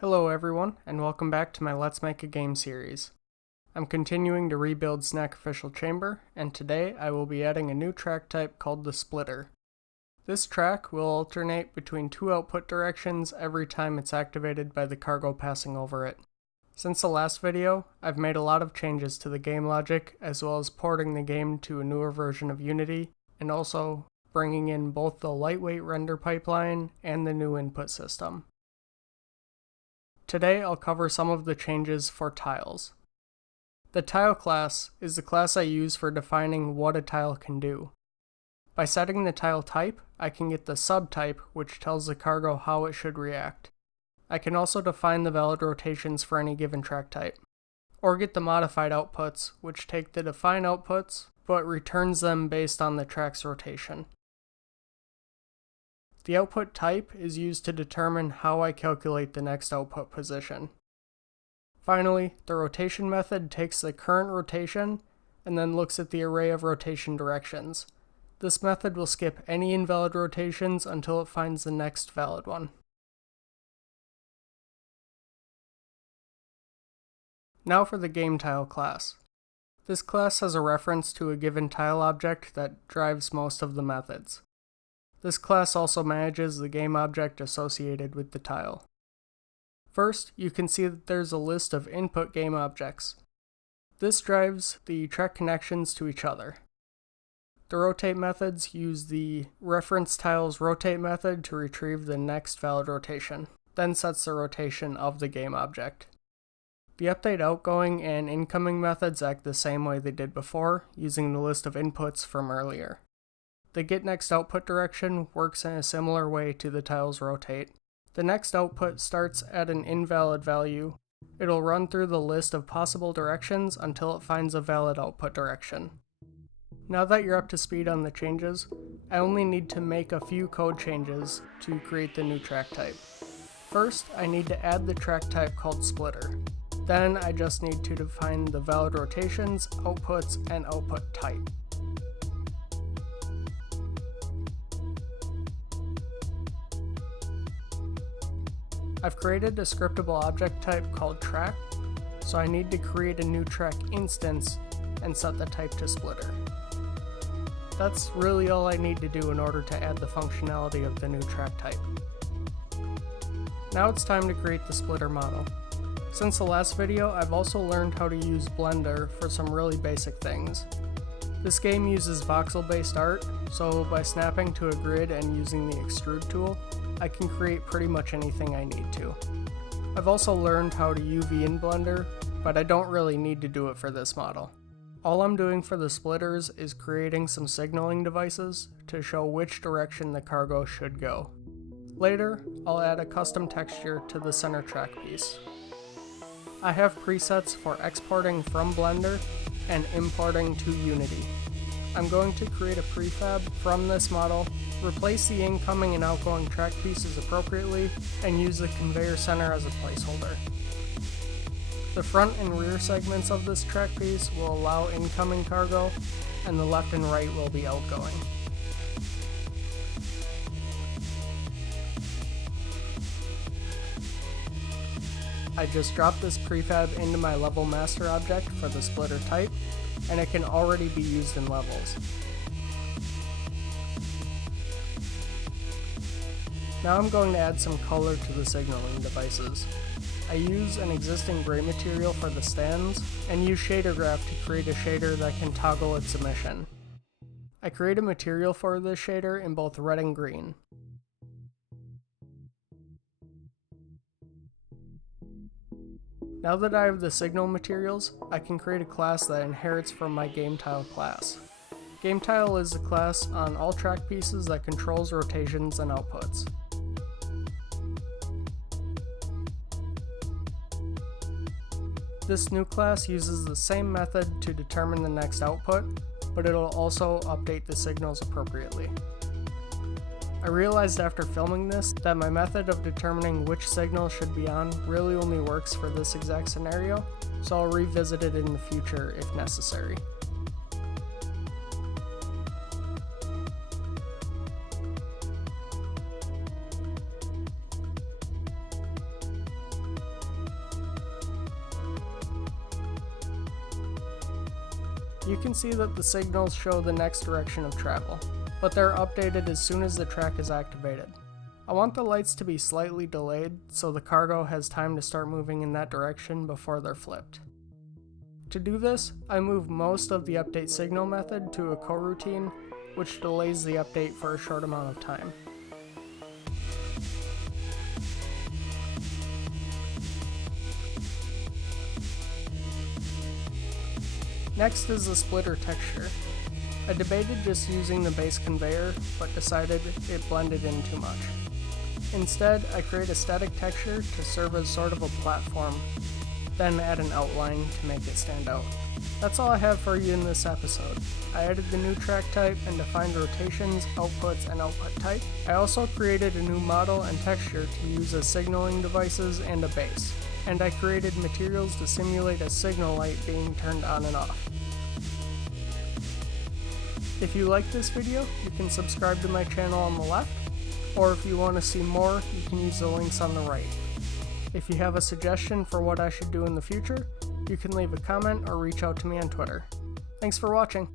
Hello everyone, and welcome back to my Let's Make a Game series. I'm continuing to rebuild Snackrificial Chamber, and today I will be adding a new track type called the Splitter. This track will alternate between two output directions every time it's activated by the cargo passing over it. Since the last video, I've made a lot of changes to the game logic, as well as porting the game to a newer version of Unity, and also bringing in both the lightweight render pipeline and the new input system. Today I'll cover some of the changes for tiles. The tile class is the class I use for defining what a tile can do. By setting the tile type, I can get the subtype, which tells the cargo how it should react. I can also define the valid rotations for any given track type, or get the modified outputs, which take the defined outputs, but returns them based on the track's rotation. The output type is used to determine how I calculate the next output position. Finally, the rotation method takes the current rotation and then looks at the array of rotation directions. This method will skip any invalid rotations until it finds the next valid one. Now for the game tile class. This class has a reference to a given tile object that drives most of the methods. This class also manages the game object associated with the tile. First, you can see that there's a list of input game objects. This drives the track connections to each other. The rotate methods use the reference tiles rotate method to retrieve the next valid rotation, then sets the rotation of the game object. The update outgoing and incoming methods act the same way they did before, using the list of inputs from earlier. The get next output direction works in a similar way to the tiles rotate. The next output starts at an invalid value. It'll run through the list of possible directions until it finds a valid output direction. Now that you're up to speed on the changes, I only need to make a few code changes to create the new track type. First, I need to add the track type called Splitter. Then I just need to define the valid rotations, outputs, and output type. I've created a scriptable object type called track, so I need to create a new track instance and set the type to Splitter. That's really all I need to do in order to add the functionality of the new track type. Now it's time to create the Splitter model. Since the last video, I've also learned how to use Blender for some really basic things. This game uses voxel-based art, so by snapping to a grid and using the extrude tool, I can create pretty much anything I need to. I've also learned how to UV in Blender, but I don't really need to do it for this model. All I'm doing for the splitters is creating some signaling devices to show which direction the cargo should go. Later, I'll add a custom texture to the center track piece. I have presets for exporting from Blender and importing to Unity. I'm going to create a prefab from this model, replace the incoming and outgoing track pieces appropriately, and use the conveyor center as a placeholder. The front and rear segments of this track piece will allow incoming cargo, and the left and right will be outgoing. I just dropped this prefab into my level master object for the splitter type, and it can already be used in levels. Now I'm going to add some color to the signaling devices. I use an existing gray material for the stands, and use shader graph to create a shader that can toggle its emission. I create a material for this shader in both red and green. Now that I have the signal materials, I can create a class that inherits from my GameTile class. GameTile is the class on all track pieces that controls rotations and outputs. This new class uses the same method to determine the next output, but it'll also update the signals appropriately. I realized after filming this that my method of determining which signal should be on really only works for this exact scenario, so I'll revisit it in the future if necessary. You can see that the signals show the next direction of travel, but they're updated as soon as the track is activated. I want the lights to be slightly delayed so the cargo has time to start moving in that direction before they're flipped. To do this, I move most of the update signal method to a coroutine, which delays the update for a short amount of time. Next is the splitter texture. I debated just using the base conveyor, but decided it blended in too much. Instead, I create a static texture to serve as sort of a platform, then add an outline to make it stand out. That's all I have for you in this episode. I added the new track type and defined rotations, outputs, and output type. I also created a new model and texture to use as signaling devices and a base. And I created materials to simulate a signal light being turned on and off. If you like this video, you can subscribe to my channel on the left, or if you want to see more, you can use the links on the right. If you have a suggestion for what I should do in the future, you can leave a comment or reach out to me on Twitter. Thanks for watching.